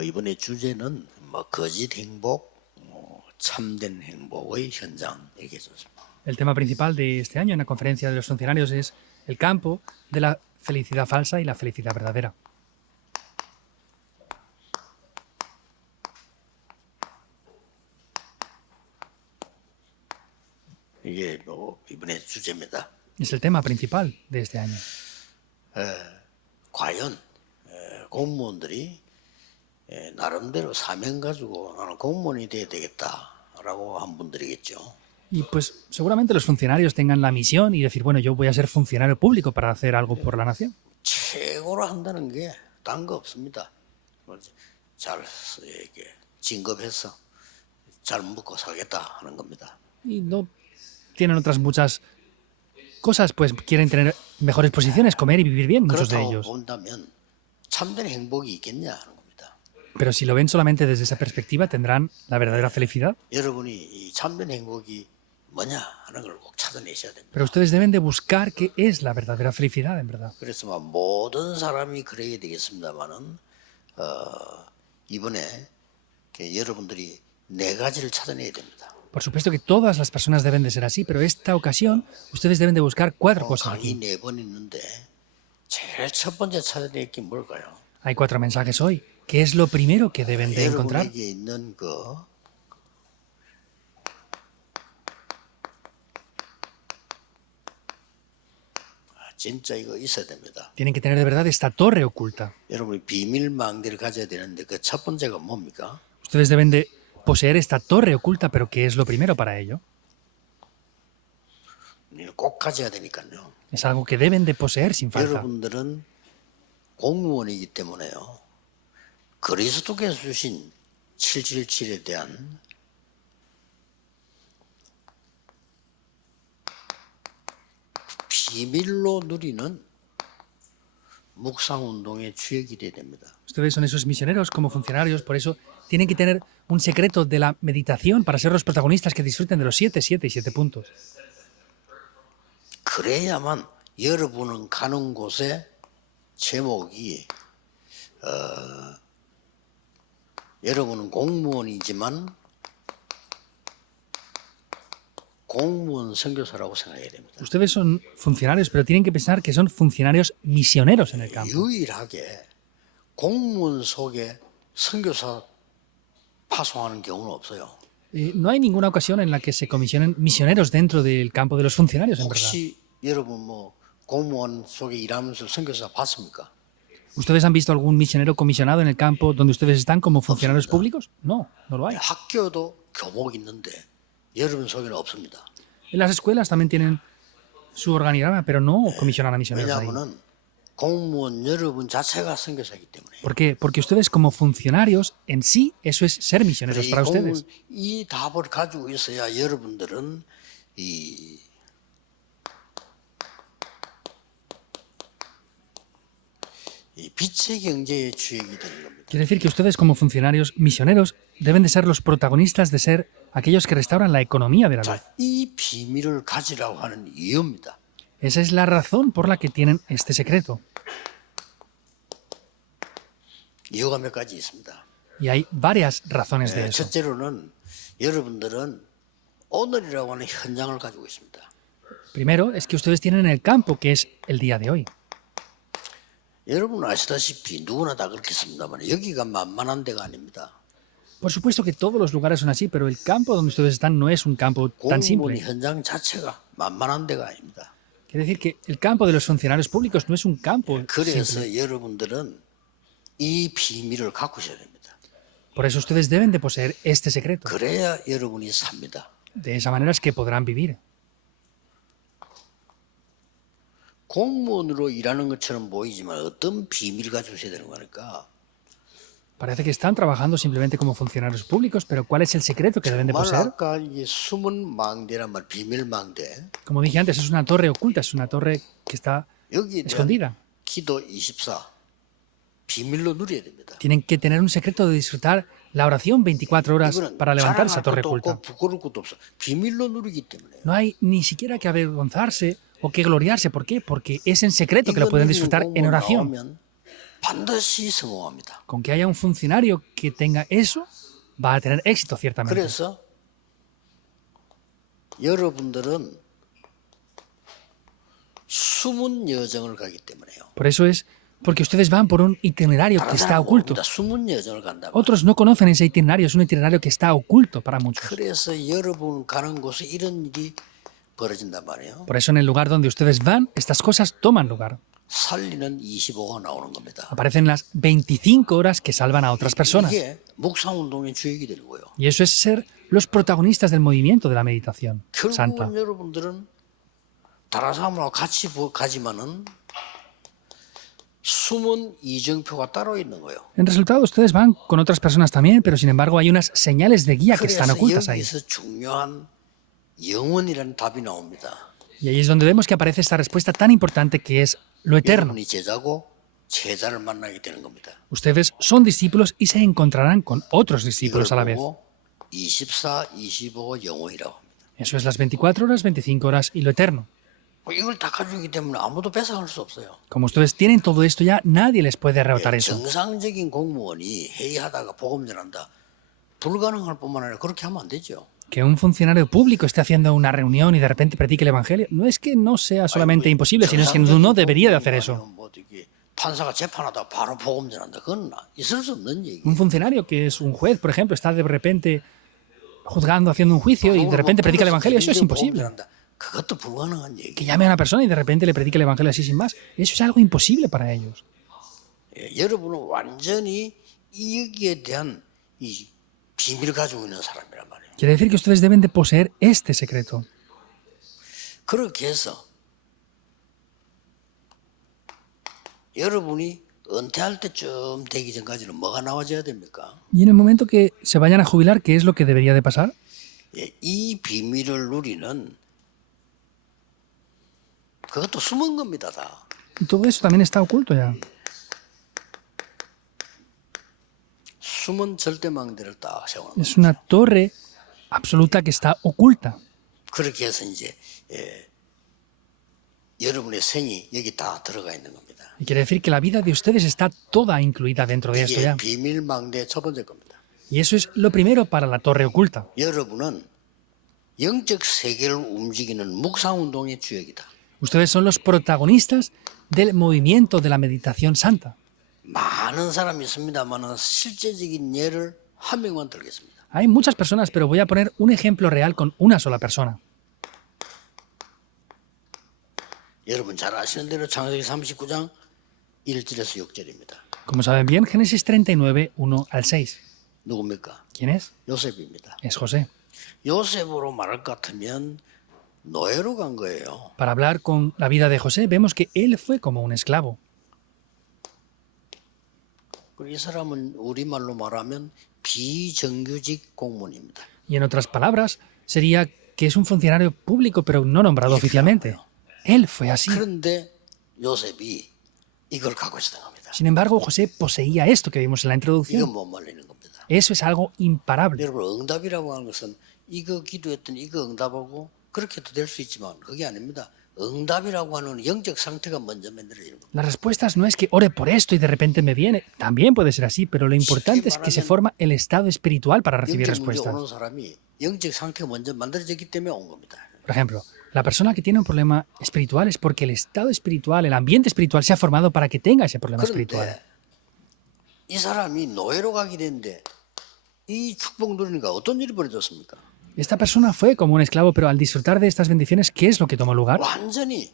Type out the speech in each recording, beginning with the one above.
이번에 주제는 거짓 행복, 참된 행복의 현장 얘기해줬습니다. El tema principal de este año en la conferencia de los funcionarios es el campo de la felicidad falsa y la felicidad verdadera. 이게 이번에 주제입니다. Es el tema principal de este año. 과연 공무원들이 나름대로 사명 가지고 나는 공무원이 돼야 되겠다라고 한 분들이겠죠. Y pues seguramente los funcionarios tengan la misión y decir, bueno, yo voy a ser funcionario público para hacer algo por la nación. 최고로 한다는 게 딴 거 없습니다. 잘 이렇게 진급해서 잘 먹고 살겠다 하는 겁니다. Y no tienen otras muchas cosas, pues quieren tener mejores posiciones, comer y vivir bien, muchos de 그렇다고 ellos. 본다면 참된 행복이 있겠냐 하는 겁니다. Pero si lo ven solamente desde esa perspectiva, ¿tendrán la verdadera felicidad? 여러분이 이 참된 행복이 뭐냐 하는 걸 꼭 찾아내셔야 됩니다. Pero ustedes deben de buscar qué es la verdadera felicidad, en verdad. 그래서 모든 사람이 그래야 되겠습니다만은 이번에 여러분들이 네 가지를 찾아내야 됩니다. Por supuesto que todas las personas deben de ser así, pero esta ocasión ustedes deben de buscar cuatro cosas 강의 aquí. 네 번 있는데 제일 첫 번째 찾아낼 게 뭘까요? Hay cuatro mensajes hoy. ¿Qué es lo primero que deben de encontrar? 여러분에게 있는 진짜 이거 있어야 됩니다. Tienen que tener de verdad esta torre oculta. 여러분이 비밀망대를 가져야 되는데 그 첫 번째가 뭡니까? Ustedes deben de poseer esta torre oculta, pero ¿qué es lo primero para ello? 꼭 가져야 되니까요. Es algo que deben de poseer sin falta. 여러분들은 공무원이기 때문에요. 그리스도께서 주신 777에 대한 비밀로 누리는 묵상운동의 주역이 되어야 됩니다. Ustedes son esos misioneros como funcionarios, por eso tienen que tener un secreto de la meditación para ser los protagonistas que disfruten de los 7, 7 y 7 puntos. 그래야만 여러분은 가는 곳에 제목이 여러분은 공무원이지만 공무원 선교사라고 생각해야 됩니다. Ustedes son funcionarios, pero tienen que pensar que son funcionarios misioneros en el campo. 유일하게 공무원 속에 선교사 파송하는 경우는 없어요. No hay ninguna ocasión en la que se comisionen misioneros dentro del campo de los funcionarios, en verdad. 혹시 여러분 공무원 속에 일하면서 선교사 봤습니까? ¿Ustedes han visto algún misionero comisionado en el campo donde ustedes están como funcionarios públicos? No, no lo hay. 학교도 교복 있는데 여러분 속에는 없습니다. En las escuelas también tienen su organigrama, pero no comisionan a misioneros ahí. 왜냐하면 공무원 여러분 자체가 선교사이기 때문에. ¿Por qué? Porque ustedes como funcionarios en sí, eso es ser misioneros para ustedes. 이 답을 가지고 있어야 여러분들은 이 빛의 경제의 주역이 되는 겁니다. Quiere decir que ustedes como funcionarios misioneros deben de ser los protagonistas de ser aquellos que restauran la economía de la luz. 자, 이 비밀을 가지라고 하는 이유입니다. Esa es la razón por la que tienen este secreto. 이유가 몇 가지 있습니다. Y hay varias razones de eso. 첫째로는 여러분들은 오늘이라고 하는 현장을 가지고 있습니다. Primero es que ustedes tienen el campo, que es el día de hoy. 여러분 아시다시피 누구나 다 그렇겠습니다만 여기가 만만한 데가 아닙니다. Por supuesto que todos los lugares son así, pero el campo donde ustedes están no es un campo tan 공무원 simple. 현장 자체가 만만한 데가 아닙니다. Quiere decir que el campo de los funcionarios públicos no es un campo simple. 그래서 여러분들은 이 비밀을 갖고 있어야 됩니다. Por eso ustedes deben de poseer este secreto. 그래야 여러분이 삽니다. De esa manera es que podrán vivir. 공무원으로 일하는 것처럼 보이지만 어떤 비밀을 가지고 있어야 되는 거니까 Parece que están trabajando simplemente como funcionarios públicos, pero ¿cuál es el secreto que deben de 정말 poseer? 아까 이게 숨은 망대란 말 비밀망대 Como dije antes, es una torre oculta, es una torre que está 여기에 대한 escondida. 기도 24 비밀로 누려야 됩니다. Tienen que tener un secreto de disfrutar la oración 24 horas 이거는 para levantar esa 자랑할 torre 것도 oculta. 없고 부끄러울 것도 없어. 비밀로 누리기 때문에. No hay ni siquiera que avergonzarse o que gloriarse. ¿Por qué? Porque es en secreto que lo 이거 pueden 누리는 disfrutar en 공무원 oración. 나오면 반드시 성공합니다. Con que haya un funcionario que tenga eso, va a tener éxito, ciertamente. 그래서 여러분들은 숨은 여정을 가기 때문에요. Por eso es porque ustedes van por un itinerario que 다른 está 사람은 oculto. 모릅니다. 숨은 여정을 간다고. Otros no conocen ese itinerario, es un itinerario que está oculto para muchos. 그래서 여러분 가는 곳에 이런 일이 벌어진단 말이에요. Por eso en el lugar donde ustedes van, estas cosas toman lugar. 살리는 25가 나오는 겁니다. Aparecen las 25 horas que salvan a otras personas. 이게 묵상운동의 주역이 되는 거예요. Y eso es ser los protagonistas del movimiento de la meditación santa. 결국은 여러분들은 다른 사람하고 같이 가지만은 숨은 이정표가 따로 있는 거예요. En resultado, ustedes van con otras personas también, pero sin embargo hay unas señales de guía que están 그래서 ocultas ahí. 여기서 중요한 영원이라는 답이 나옵니다. Y ahí es donde vemos que aparece esta respuesta tan importante que es lo eterno. 여러분이 제자고 제자를 만나게 되는 겁니다. Ustedes son discípulos y se encontrarán con otros 이걸 discípulos a la vez. 보고 24, 25 영원이라고 합니다. Eso es las 24 horas, 25 horas y lo eterno. 이걸 다 가지고 있기 때문에 아무도 뺏어갈 수 없어요. Como ustedes tienen todo esto ya, nadie les puede arrebatar eso. 정상적인 공무원이 회의하다가 복음 전한다. 불가능할 뿐만 아니라 그렇게 하면 안 되죠. Que un funcionario público esté haciendo una reunión y de repente predique el Evangelio, no es que no sea solamente imposible, sino es que no debería de hacer eso. 뭐 어떻게 판사가 재판하다 바로 복음 전한다. 그건 있을 수 없는 얘기. Un funcionario que es un juez, por ejemplo, está de repente juzgando, haciendo un juicio y de repente predica el Evangelio, eso es imposible. 그것도 불가능한 Que 얘기. llame a una persona y de repente le predique el Evangelio así sin más, eso es algo imposible para ellos. 여러분은 완전히 여기에 대한 이 비밀을 가지고 있는 사람이란 말이에요. Quiere decir que ustedes deben de poseer este secreto. 그렇게 해서 여러분이 은퇴할 때쯤 되기 전까지는 뭐가 나와줘야 됩니까? Y en el momento que se vayan a jubilar, ¿qué es lo que debería de pasar? 이 비밀을 누리는 그것도 숨은 겁니다, 다. Y todo eso también está oculto ya. 숨은 절대망대를 딱 세우는 Es una torre absoluta que está oculta. 그렇게 해서 이제 여러분의 생이 여기 다 들어가 있는 겁니다. Y quiere decir que la vida de ustedes está toda incluida dentro de esto 이게 ya. 비밀망대의 첫 번째 겁니다. Y eso es lo primero para la torre oculta. 여러분은 영적 세계를 움직이는 묵상운동의 주역이다. Ustedes son los protagonistas del movimiento de la meditación santa. 많은 사람이 있습니다만 실제적인 예를 한 명만 들겠습니다. Hay muchas personas, pero voy a poner un ejemplo real con una sola persona. 여러분 잘 아시는 대로 창세기 39장 1절에서 6절입니다. Como saben bien, Génesis 39, 1 al 6. 누굽니까? ¿Quién es? 요셉입니다. Es José. 요셉으로 말할 것 같으면 노예로 간 거예요. Para hablar con la vida de José, vemos que él fue como un esclavo. 이 사람은 우리말로 말하면 비정규직 공무원입니다. Y en otras palabras, sería que es un funcionario público, pero no nombrado oficialmente. Él fue así. 그런데 요셉이 이걸 갖고 있었던 겁니다. Sin embargo, José poseía esto que vimos en la 이건 introducción. 못 말리는 겁니다. Eso es algo imparable. 여러분 응답이라고 하는 것은 이거 기도했더니 이거 응답하고 그렇게도 될 수 있지만 그게 아닙니다. 응답이라고 하는 영적 상태가 먼저 만들어지는 겁니다. Las respuestas no es que ore por esto y de repente me viene. También puede ser así, pero lo importante es que se forma el estado espiritual para recibir 영적 문제 respuestas. 오는 사람이 영적 상태가 먼저 만들어졌기 때문에 온 겁니다. Por ejemplo, la persona que tiene un problema espiritual es porque el estado espiritual, el ambiente espiritual se ha formado para que tenga ese problema espiritual. 그런데 이 사람이 노예로 가게 됐는데 이 축복 누리니까 어떤 일이 벌어졌습니까? Esta persona fue como un esclavo, pero al disfrutar de estas bendiciones, ¿qué es lo que tomó lugar? 완전히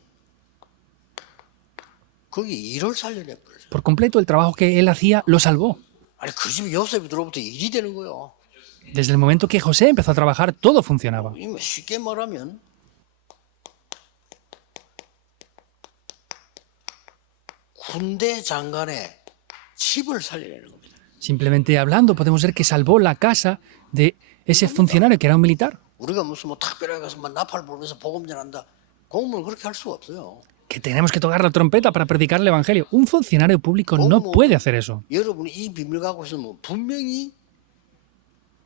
거기 일을 살려내버렸어요. Por completo, el trabajo que él hacía lo salvó. 아니 그 집에 요셉이 들어오부터 일이 되는 거예요. Desde el momento que José empezó a trabajar, todo funcionaba. 쉽게 말하면 군대 장관의 집을 살려내는 겁니다. Simplemente hablando, podemos ver que salvó la casa de ese funcionario que era un militar. 우리가 무슨 뭐 특별하게 가서 막 나팔 불면서 복음 전한다. 공무원 그렇게 할 수가 없어요. Que tenemos que tocar la trompeta para predicar el evangelio. Un funcionario público no puede hacer eso. 여러분이 이 비밀 갖고 있으면 분명히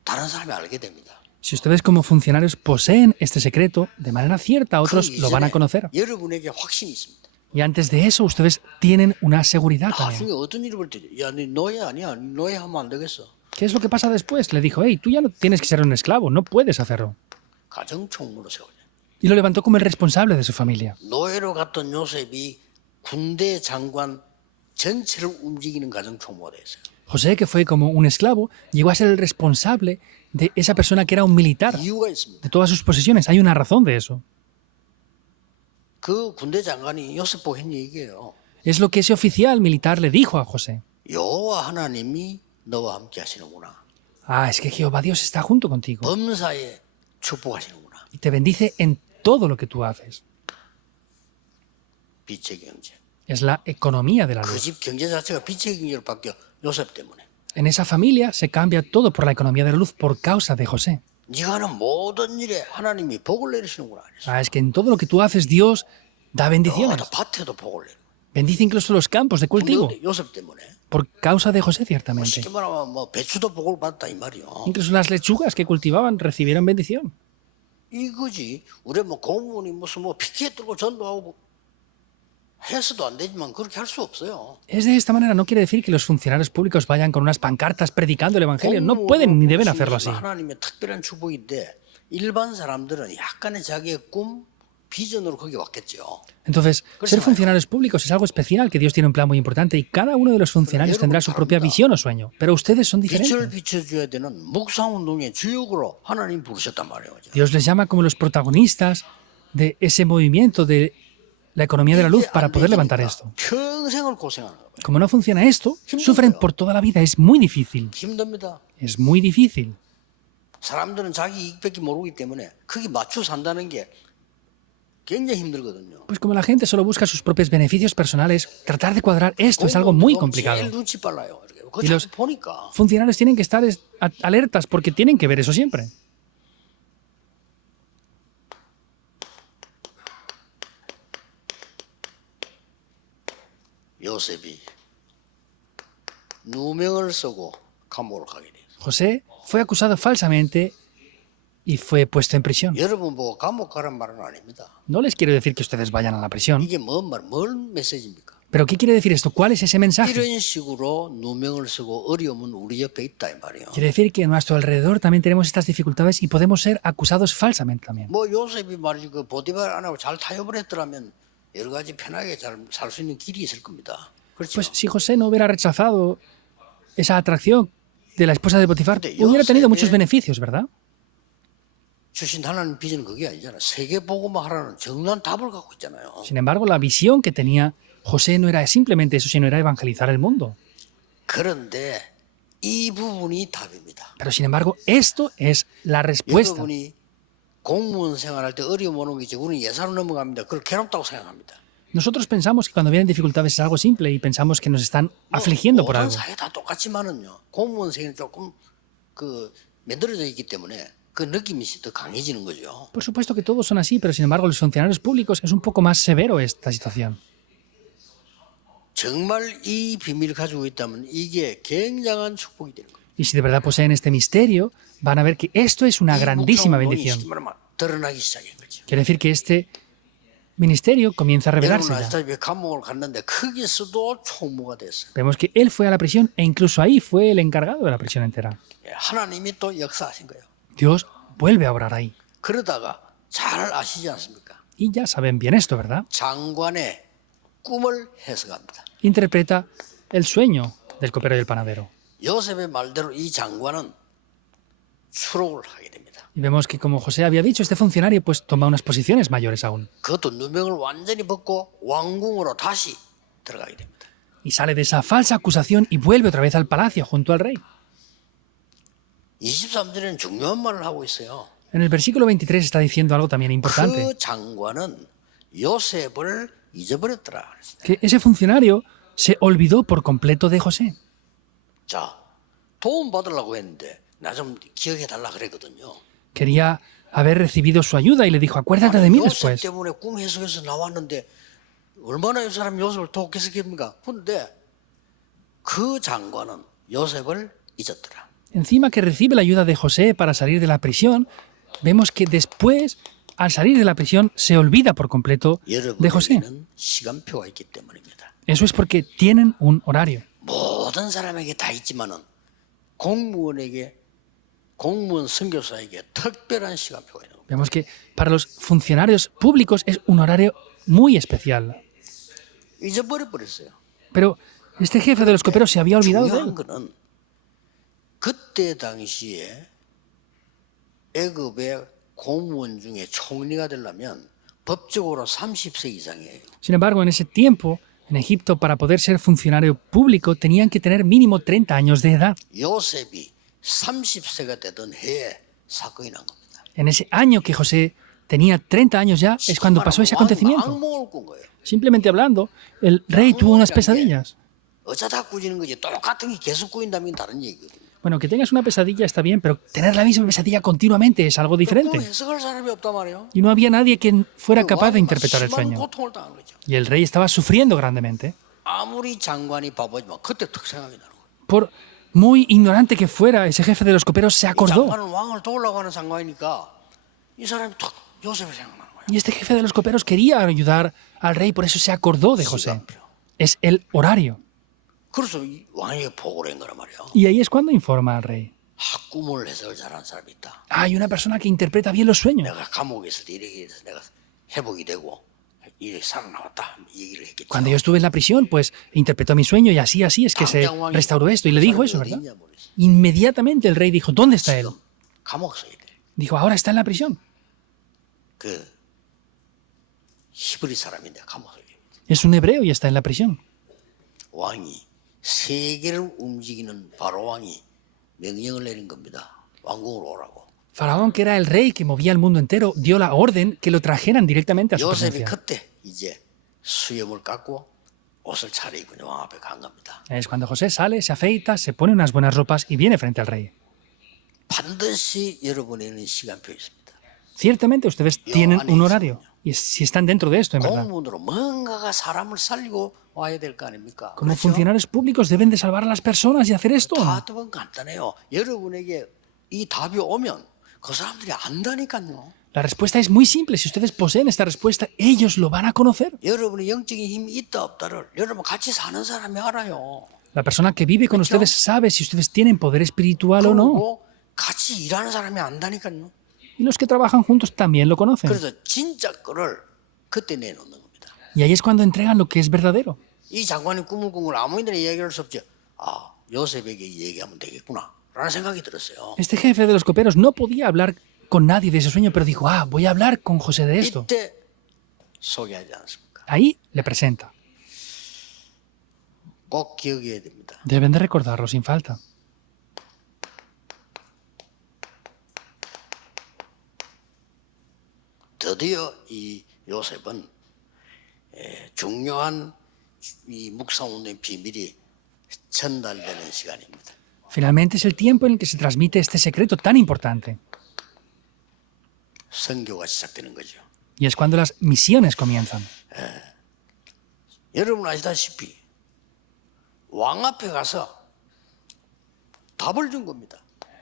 다른 사람이 알게 됩니다. Si ustedes como funcionarios poseen este secreto, de manera cierta otros lo van a conocer. 여러분에게 확신이 있습니다. Y antes de eso, ustedes tienen una seguridad 나중에 también. 어떤 일이 벌어져? 야, 네 노예 아니야? 노예 하면 안 되겠어. ¿Qué es lo que pasa después? Le dijo, hey, tú ya no tienes que ser un esclavo, no puedes hacerlo. 가정총무로 세워져. Y lo levantó como el responsable de su familia. 노예로 갔던 요셉이 군대 장관 전체를 움직이는 가정총무가 됐어요. José, que fue como un esclavo, llegó a ser el responsable de esa persona que era un militar, 이유가 있습니다. de todas sus posesiones. Hay una razón de eso. 그 군대 장관이 요셉 보고 한 얘기예요. Es lo que ese oficial militar le dijo a José. 여호와 하나님이 너와 함께 하시는구나. Ah, es que Jehová Dios está junto contigo 범사에 축복하시는구나. y te bendice en todo lo que tú haces. 빛의 경제. Es la economía de la 그 luz. 집 경제 자체가 빛의 경제로 바뀌어 요셉 때문에. En esa familia se cambia todo por la economía de la luz por causa de José. 네가 하는 모든 일에 하나님이 복을 내리시는구나. Ah, es que en todo lo que tú haces Dios da bendiciones. 또 밭에도 복을 내려. Bendice incluso los campos de cultivo 근데 요셉 때문에. por causa de José ciertamente. 쉽게 말하면 뭐 배추도 복을 받다 이 말이요. Incluso las lechugas que cultivaban recibieron bendición. 이거지. 우리 뭐 공무원이 무슨 뭐 피켓 들고 전도하고 해서도 안 되지만 그렇게 할 수 없어요. Es de esta manera, no quiere decir que los funcionarios públicos vayan con unas pancartas predicando el Evangelio. No pueden ni deben hacerlo así. 하나님의 특별한 축복인데 일반 사람들은 약간의 자기의 꿈, 비전으로 거기 왔겠죠. Entonces, ser funcionarios públicos es algo especial, que Dios tiene un plan muy importante y cada uno de los funcionarios tendrá su propia visión o sueño. Pero ustedes son 빛을 diferentes. 비춰줘야 되는 묵상운동의 주역으로 하나님 부르셨단 말이에요. Dios les llama como los protagonistas de ese movimiento de la economía de la luz para poder levantar esto. 평생을 고생하는 거예요. Como no funciona esto, sufren por toda la vida. Es muy difícil. 힘듭니다. Es muy difícil. 사람들은 자기 이익밖에 모르기 때문에 거기 맞춰 산다는 게 굉장히 힘들거든요. Pues como la gente solo busca sus propios beneficios personales, tratar de cuadrar esto es algo muy 제일 complicado. 눈치 빨라요. 그거 Y los 자꾸 보니까 funcionarios tienen que estar alertas porque tienen que ver eso siempre. 요셉이 누명을 쓰고 감옥을 가게 돼요. José fue acusado falsamente y fue puesto en prisión. 여러분 보고 감옥 가란 말은 아닙니다. No les quiero decir que ustedes vayan a la prisión, 이게 뭔 메시지입니까? pero ¿qué quiere decir esto? ¿Cuál es ese mensaje? 이런 식으로 누명을 쓰고 어려움은 우리 옆에 있다 이 말이에요. Quiere decir que a nuestro alrededor también tenemos estas dificultades y podemos ser acusados falsamente también. 뭐 요셉이 말이지 그 보디발 안 하고 잘 타협을 했더라면 여러 가지 편하게 잘 살 수 있는 길이 있을 겁니다. 그렇죠? Pues si José no hubiera rechazado esa atracción de la esposa de Potifar, 근데 hubiera tenido 요셉의- muchos beneficios, ¿verdad? 주신 하나님 비전은 그게 아니잖아요. 세계 복음화 하라는 정난 답을 갖고 있잖아요. Sin embargo, la visión que tenía José no era simplemente eso, sino era evangelizar el mundo. 그런데 이 부분이 답입니다. Pero sin embargo, esto es la respuesta. 여러분이 공무원 생활할 때 어려움 오는 게 이제 우리는 예산을 넘어갑니다. 그걸 괴롭다고 생각합니다. Nosotros pensamos que cuando vienen dificultades es algo simple y pensamos que nos están afligiendo por 모든 algo. 사회 다 똑같지만은요. 공무원 생활이 조금 그 만들어져 있기 때문에 그 느낌이 더 강해지는 거죠. Por supuesto que todos son así, pero sin embargo los funcionarios públicos es un poco más severo esta situación. 정말 이 비밀을 가지고 있다면 이게 굉장한 축복이 되는 거예요. Y si de verdad poseen este misterio, van a ver que esto es una 이 grandísima 묵상운동이 bendición. 쉽게 말하면 드러나기 시작한 거죠. Quiere decir que este ministerio comienza a revelarse 여러분 ya. 아시다시피 감옥을 갔는데 거기서도 총무가 됐어요. Vemos que él fue a la prisión e incluso ahí fue el encargado de la prisión entera. 하나님이 또 역사하신 거예요. Dios vuelve a obrar ahí. 그러다가 잘 아시지 않습니까? Y ya saben bien esto, ¿verdad? 장관의 꿈을 해석합니다. Interpreta el sueño del copero y el panadero. 요셉의 말대로 이 장관은 추록을 하게 됩니다. Y vemos que, como José había dicho, este funcionario pues toma unas posiciones mayores aún. 그것도 누명을 완전히 벗고 왕궁으로 다시 들어가게 됩니다. Y sale de esa falsa acusación y vuelve otra vez al palacio junto al rey. 23절에는 중요한 말을 하고 있어요. En el versículo 23 está diciendo algo también importante. 그 장관은 요셉을 잊어버렸더라. Que ese funcionario se olvidó por completo de José. 자, 도움 받으려고 했는데 나 좀 기억해 달라 그랬거든요. Quería haber recibido su ayuda y le dijo, acuérdate de mí 요셉 después. 때문에 꿈 해석에서 나왔는데 얼마나 이 사람이 요셉을 돕겠습니까? 그런데 그 장관은 요셉을 잊었더라. Encima que recibe la ayuda de José para salir de la prisión, vemos que después al salir de la prisión, se olvida por completo de José. 여러분에게는 시간표가 있기 때문입니다. Eso es porque tienen un horario. 모든 사람에게 다 있지만은 공무원에게 공무원 선교사에게 특별한 시간표가 있는 겁니다. Vemos que para los funcionarios públicos es un horario muy especial. 잊어버려 버렸어요. Pero este jefe de los coperos se había olvidado de él. 중요한 거는 그때 당시에 애굽의 공무원 중에 총리가 되려면 법적으로 30세 이상이에요. Sin embargo, en ese tiempo, en Egipto, para poder ser funcionario público, tenían que tener mínimo 30 años de edad. 요셉이 30세가 되던 해에 사건이 난 겁니다. En ese año que José tenía 30 años ya, es cuando pasó ese acontecimiento. 악몽을 꾼 거예요. Simplemente hablando, el rey tuvo unas pesadillas. 어쩌다 꾸지는 거지 똑같은 게 계속 꾸인다면 다른 얘기거든요. Bueno, que tengas una pesadilla está bien, pero tener la misma pesadilla continuamente es algo 그 diferente. 해석할 사람이 없단 말이에요. Y no había nadie que fuera capaz de 왕이 interpretar el 심한 sueño. 고통을 당한 거죠. Y el rey estaba sufriendo grandemente. 아무리 장관이 바보지만 그때 특 생각이 나는 거예요. Por muy ignorante que fuera, ese jefe de los coperos se 이 acordó. 장관은 왕을 도우려고 하는 장관이니까 이 사람이 툭 요셉을 생각나는 거예요. Y este jefe de los coperos quería ayudar al rey, por eso se acordó de José. Es el horario. 그래서 이 왕에게 보고를 한 거란 말이에요. Y ahí es cuando informa al rey. 꿈을 해석을 잘하는 사람이 있다. Hay una persona que interpreta bien los sueños. 내가 감옥에 있을 때 이렇게 해서 내가 회복이 되고 이렇게 살아나왔다 얘기를 했겠죠. Cuando yo estuve en la prisión, pues interpretó mi sueño y así es que se restauró esto. Y le dijo eso, ¿verdad? Inmediatamente el rey dijo, ¿dónde está él? 지금 감옥에 있대. Dijo, ahora está en la prisión. 그 히브리 사람인데 감옥에. Es un hebreo y está en la prisión. 왕이 세계를 움직이는 바로 왕이 명령을 내린 겁니다. 왕궁으로 오라고. Faraón, que era el rey que movía el mundo entero, dio la orden que lo trajeran directamente a su 요셉이 presencia. 그때 이제 수염을 깎고 옷을 차려입고 왕 앞에 간 겁니다. Es cuando José sale, se afeita, se pone unas buenas ropas y viene frente al rey. 반드시 여러분에는 시간표 있습니다. Ciertamente ustedes tienen un horario. Y si están dentro de esto, en verdad. 공무원으로 뭔가가 사람을 살리고 와야 될 거 아닙니까? Como 그렇죠? funcionarios públicos deben de salvar a las personas y hacer esto. 답은 간단해요. 여러분에게 이 답이 오면 그 사람들이 안다니까요. La respuesta es muy simple. Si ustedes poseen esta respuesta, ellos lo van a conocer. 여러분의 영적인 힘이 있다 없다를 여러분 같이 사는 사람이 알아요. La persona que vive con ustedes sabe si ustedes tienen poder espiritual o no. 그리고 같이 일하는 사람이 안다니까요. Y los que trabajan juntos también lo conocen. 그래서 진짜 거를 그때 내놓는 겁니다. Y ahí es cuando entregan lo que es verdadero. 이 장관이 꿈을 꾼 걸 아무인데나 얘기할 수 없죠. 아, 요셉에게 얘기하면 되겠구나 라는 생각이 들었어요. Este jefe de los coperos no podía hablar con nadie de ese sueño, pero dijo, voy a hablar con José de esto. 이때 소개하지 않습니까? Ahí le presenta. 꼭 기억해야 됩니다. Deben de recordarlo sin falta. 드디어 이 요셉은 중요한 이 묵상운동의 비밀이 전달되는 시간입니다. Finalmente es el tiempo en el que se transmite este secreto tan importante. 선교가 시작되는 거죠. Y es cuando las misiones comienzan. 여러분 아시다시피 왕 앞에 가서 답을 준 겁니다.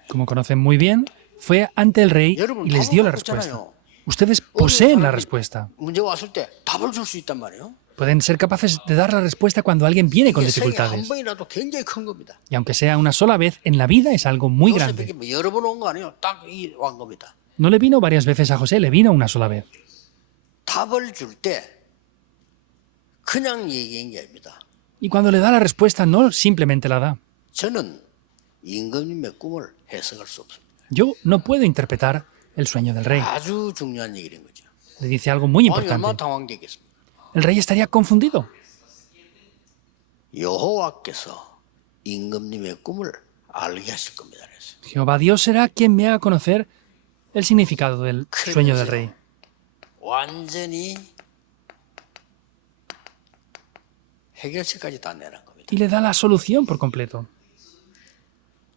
Como conocen muy bien, fue ante el rey 여러분 y les dio la 답을 respuesta. 줬잖아요. Ustedes poseen la respuesta. 문제 왔을 때 답을 줄 수 있단 말이에요. Pueden ser capaces de dar la respuesta cuando alguien viene con 이게 생애 한 dificultades. 번이라도 굉장히 큰 겁니다. Y aunque sea una sola vez, en la vida es algo muy grande. 요셉에게 뭐 여러 번 온 거 아니에요. 딱 이 왕 겁니다. No le vino varias veces a José, le vino una sola vez. 답을 줄 때 그냥 얘기한 게 아닙니다. Y cuando le da la respuesta, no simplemente la da. 저는 임금님의 꿈을 해석할 수 없습니다. Yo no puedo interpretar el sueño del rey. 아주 중요한 얘기인 거죠. Le dice algo muy 왕이 얼마나 importante. 당황되겠습니까? El rey estaría confundido. 여호와께서 임금님의 꿈을 알게 하실 겁니다. 그래서 Jehová Dios será quien me haga conocer el significado del sueño del rey. 완전히 해결책까지 다 내는 겁니다. Y le da la solución por completo.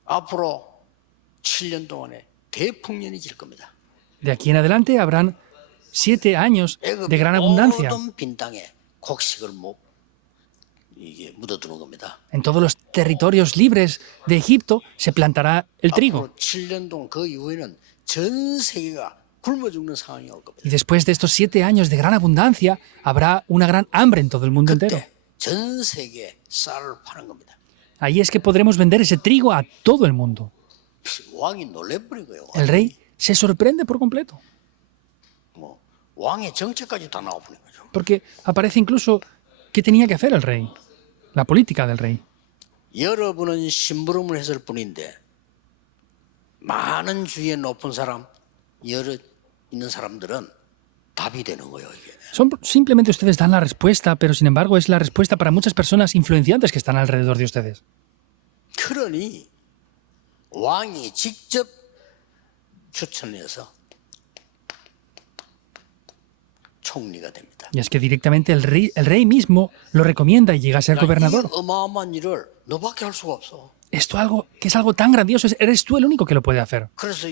앞으로 7년 동안에 대풍년이 질 겁니다. De aquí en adelante habrán 7 años de gran abundancia. 모든 빈 땅에 곡식을 이게 묻어두는 겁니다. En todos los territorios libres de Egipto se plantará el trigo. 앞으로 7년 동안 그 이후에는 전 세계가 굶어 죽는 상황이 올 겁니다. Y después de estos 7 años de gran abundancia, habrá una gran hambre en todo el mundo entero. 그때 전 세계에 쌀을 파는 겁니다. Ahí es que podremos vender ese trigo a todo el mundo. 왕이 놀래버린 거예요. El rey se sorprende por completo, 뭐 왕의 정책까지 다 나와버린 거죠. porque aparece incluso qué tenía que hacer el rey, la política del rey. 여러분은 심부름을 했을 뿐인데 많은 주위에 높은 사람, 여러 있는 사람들은 답이 되는 거예요. 이게. Simplemente ustedes dan la respuesta, pero sin embargo es la respuesta para muchas personas influenciantes que están alrededor de ustedes. 그러니 왕이 직접 추천해서 총리가 됩니다. Y es que directamente el rey mismo lo recomienda y llega a ser 이 gobernador. 어마어마한 일을 너밖에 할 수가 없어. Esto algo que es algo tan grandioso, eres tú el único que lo puede hacer. 그래서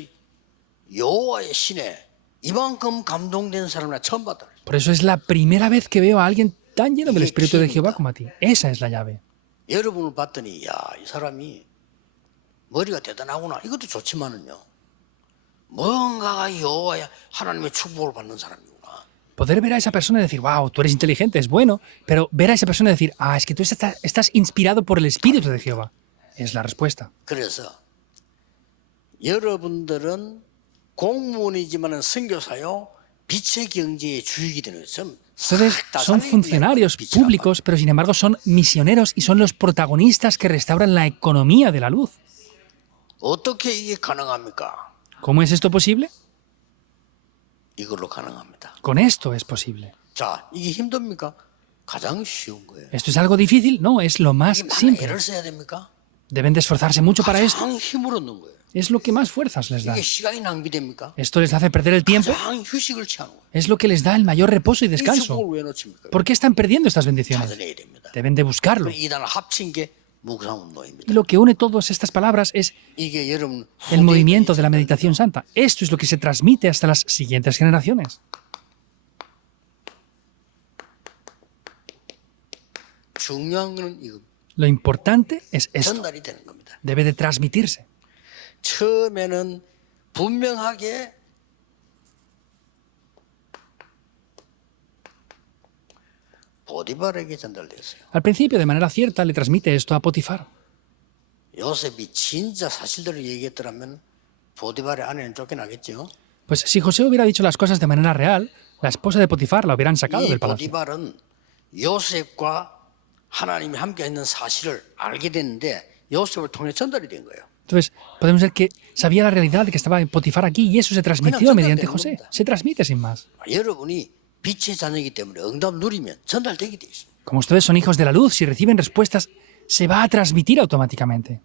여호와의 신에 이만큼 감동된 사람을 처음 봤다. Por eso es la primera vez que veo a alguien tan lleno del Espíritu de Jehová como a ti. Esa es la llave. 여러분을 봤더니 야, 이 사람이 머리가 대단하구나. 이것도 좋지만은요. 뭔가가 여호와의 하나님의 축복을 받는 사람이구나. Poder ver a esa persona y decir, wow, tú eres inteligente, es bueno, pero ver a esa persona y decir, es que tú estás inspirado por el Espíritu de Jehová. Es la respuesta. 그래서 여러분들은 공무원이지만은 선교사요 빛의 경제의 주역이 되는 것은 Ustedes son funcionarios públicos, pero sin embargo son misioneros y son los protagonistas que restauran la economía de la luz. 어떻게 이게 가능합니까? ¿Cómo es esto posible? 이걸로 가능합니다. Con esto es posible. 자, 이게 힘듭니까? 가장 쉬운 거예요. ¿Esto es algo difícil? No, es lo más 이게 많은 simple. 애를 써야 됩니까? Deben de esforzarse mucho para esto. 가장 힘을 얻는 거예요. Es lo que más fuerzas les da. 이게 시간이 낭비됩니까? Esto les hace perder el tiempo. 가장 휴식을 취하는 거예요. Es lo que les da el mayor reposo y 이 descanso. 축복을 왜 놓칩니까? ¿Por qué están perdiendo estas bendiciones? 찾아내야 됩니다. Deben de buscarlo. 이 단을 합친 게 묵상운동입니다. Y lo que une todas estas palabras es 이게 여러분 el movimiento de la meditación santa. Esto es lo que se transmite hasta las siguientes generaciones. 중요한 거는 이거 Lo importante es esto. 전달이 되는 겁니다. Debe de transmitirse. 처음에는 분명하게 보디발에게 전달됐어요. Al principio, de manera cierta, le transmite esto a Potifar. 요셉이 진짜 사실대로 얘기했더라면 보디발의 아내는 쫓겨나겠죠. Pues si José hubiera dicho las cosas de manera real, la esposa de Potifar la hubieran sacado 이 del palacio. 보디발은 요셉과 하나님이 함께 있는 사실을 알게 됐는데 요셉을 통해 전달이 된 거예요. Entonces, podemos ver que sabía la realidad de que estaba Potifar aquí y eso se transmitió mediante José. Se transmite sin más. 여러분이 빛의 자녀이기 때문에 응답 누리면 전달되게 돼 있습니다. Como ustedes son hijos de la luz, si reciben respuestas, se va a transmitir automáticamente.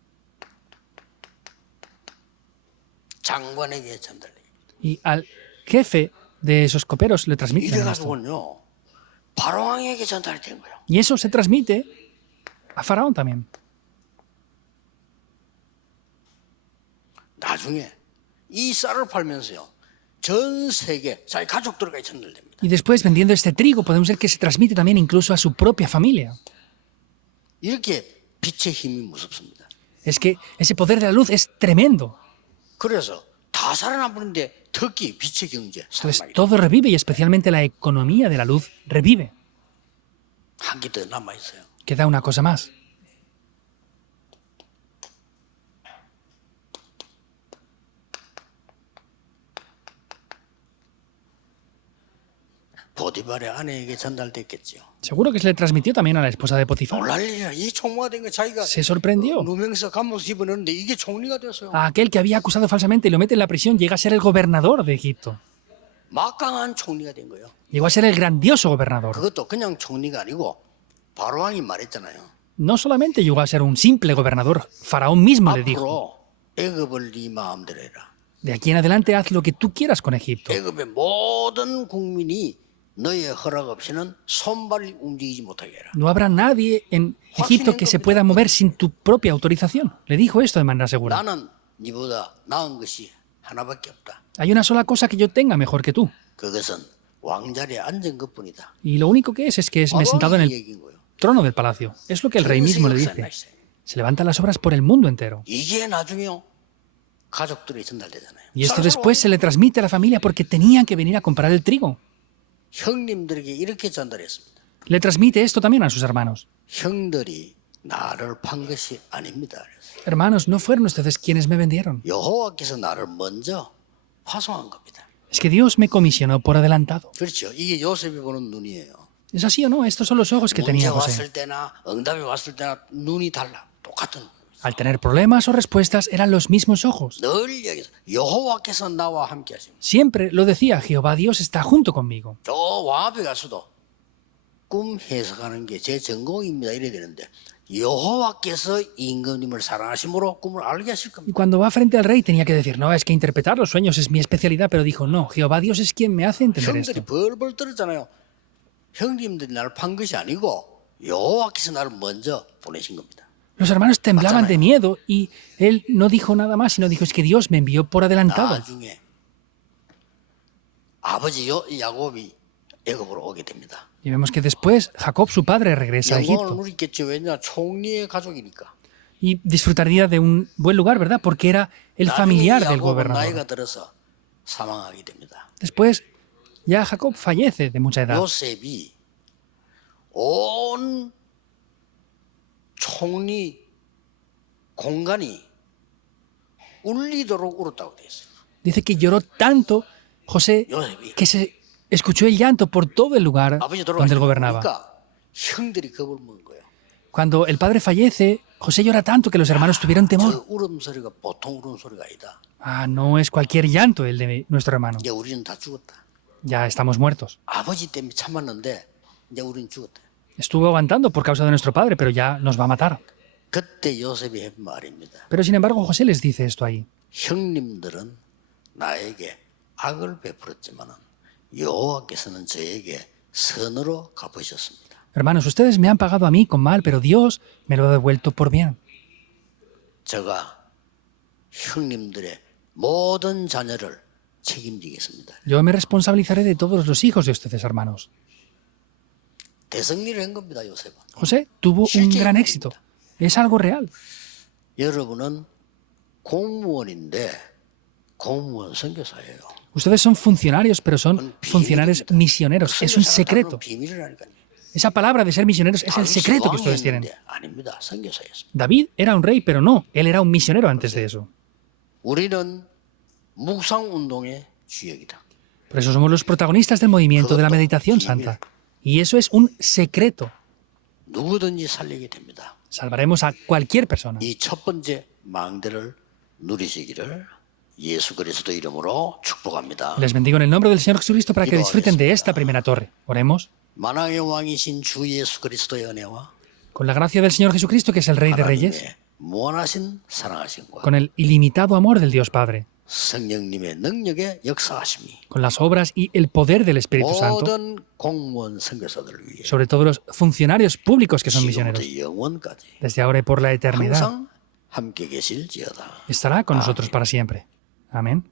장관에게 전달돼요. Y al jefe de esos coperos le transmiten esto. 이래가지고는요 바로왕에게 전달이 된 거예요. Y eso se transmite a Faraón también. 나중에 이 쌀을 팔면서요 전 세계 자기 가족들에게 전달됩니다. Y después, vendiendo este trigo, podemos ver que se transmite también incluso a su propia familia. 이렇게 빛의 힘이 무섭습니다. Es que ese poder de la luz es tremendo. 그래서 다 살아남는데 특히 빛의 경제 Entonces, 살아나게 todo revive y especialmente la economía de la luz revive. 한 개 더 남아 있어요. Queda una cosa más. 보디발의 아내에게 전달됐겠죠. Seguro que se le transmitió también a la esposa de Potifar. 놀랄 일이야. 이 총무가 된 거 자기가 Se sorprendió. 누명서 감옥 집어넣는데 이게 총리가 됐어요. A aquel que había acusado falsamente y lo mete en la prisión llega a ser el gobernador de Egipto. 막강한 총리가 된 거예요. Llegó a ser el grandioso gobernador. 그것도 그냥 총리가 아니고 바로왕이 말했잖아요. No solamente llegó a ser un simple gobernador, Faraón mismo le dijo, 앞으로 애굽을 네 마음대로 해라. de aquí en adelante haz lo que tú quieras con Egipto. 애굽의 모든 국민이 너의 허락 없이는 손발이 움직이지 못하게 해라. No habrá nadie en Egipto que se pueda mover sin tu propia autorización. Le dijo esto de manera segura. 나는 네보다 나은 것이 하나밖에 없다. Hay una sola cosa que yo tenga mejor que tú. 그것은 왕자리에 앉은 것뿐이다. Y lo único que es que me he sentado en 바로왕이 el 얘기인 거예요. trono del palacio. Es lo que el rey mismo le dice. Se levantan las obras por el mundo entero. 이게 나중에요. 가족들이 전달되잖아요. Y esto 서로 después se le transmite a la familia porque tenían que venir a comprar el trigo. 형님들에게 이렇게 전달했습니다. Le transmite esto también a sus hermanos. 형들이 나를 판 것이 아닙니다. 그래서 Hermanos, no fueron ustedes quienes me vendieron. 여호와께서 나를 먼저 파송한 겁니다. Es que Dios me comisionó por adelantado. 그렇죠. 이게 요셉이 보는 눈이에요. ¿Es así o no? Estos son los ojos que 문제 tenía José. 왔을 때나 응답이 왔을 때나 눈이 달라. 똑같은 거예요. Al tener problemas o respuestas eran los mismos ojos. 늘 얘기해서 여호와께서 나와 함께 하십니다. Siempre lo decía, Jehová Dios está junto conmigo. 저 왕앞에 가서도 꿈 해석하는 게 제 전공입니다. 이래야 되는데 여호와께서 임금님을 사랑하심으로 꿈을 알게 하실 Y 겁니다. cuando va frente al rey tenía que decir, no, es que interpretar los sueños es mi especialidad, pero dijo, no, Jehová Dios es quien me hace entender 형들이 esto. 벌벌 떨었잖아요. 형님들이 나를 판 것이 아니고 여호와께서 나를 먼저 보내신 겁니다. Los hermanos temblaban de miedo y él no dijo nada más, sino dijo, es que Dios me envió por adelantado. 나중에 아버지 야곱이 애굽으로 오게 됩니다. Y vemos que después Jacob, su padre, regresa a 영광을 Egipto 누리겠죠. 왜냐 총리의 가족이니까. y disfrutaría de un buen lugar, ¿verdad? Porque era el 나중에 familiar del 야곱은 gobernador. 나이가 들어서 사망하게 됩니다. Después ya Jacob fallece de mucha edad. 요셉이 온 총리 공간이 울리도록 울었다고 되어 있어요. Dice que lloró tanto José 요셉이 que se escuchó el llanto por todo el lugar 아버지 donde él gobernaba. 돌아가시니까 형들이 겁을 먹은 거예요. Cuando el padre fallece, José llora tanto que los hermanos tuvieron temor. 저 울음소리가 보통 울음소리가 아니다. Ah, no es cualquier llanto el de nuestro hermano. 이제 우리는 다 죽었다. Ya estamos muertos. 아버지 때문에 참았는데 이제 우리는 죽었다. Estuvo aguantando por causa de nuestro padre, pero ya nos va a matar. 그때 요셉이 한 말입니다. Pero sin embargo, José les dice esto ahí. 형님들은 나에게 악을 베풀었지만은 여호와께서는 저에게 선으로 갚으셨습니다. Hermanos, ustedes me han pagado a mí con mal, pero Dios me lo ha devuelto por bien. 제가 형님들의 모든 자녀를 책임지겠습니다. Yo me responsabilizaré de todos los hijos de ustedes, hermanos. 대승리를 한 겁니다, 요셉은. José tuvo un gran éxito. Es algo real. 여러분은 공무원인데 공무원 선교사예요. Ustedes son funcionarios, pero son funcionarios misioneros. Es un secreto. 비밀이라니까요. Esa palabra de ser misioneros es el secreto que ustedes tienen. 아닙니다. 선교사였습니다. David era un rey, pero no, él era un misionero antes de eso. 우리는 묵상 운동의 주역이다. Por eso somos los protagonistas del movimiento de la meditación santa. Y eso es un secreto. 누구든지 살리게 됩니다. Salvaremos a cualquier persona. 이 첫 번째 망대를 누리시기를 예수 그리스도 이름으로 축복합니다. Les bendigo en el nombre del Señor Jesucristo para que disfruten de esta primera torre. Oremos. 만왕의 왕이신 주 예수 그리스도의 은혜와 Con la gracia del Señor Jesucristo, que es el Rey de Reyes, 하나님의 무한하신 사랑하심과 con el ilimitado amor del Dios Padre, 성령님의 능력의 역사하심이 con las obras y el poder del Espíritu Santo, 모든 공무원 선교사들을 위해 sobre todo los funcionarios públicos que son misioneros, 지금부터 영원까지 desde ahora y por la eternidad, 항상 함께 계실지어다. estará con nosotros para siempre. Amén.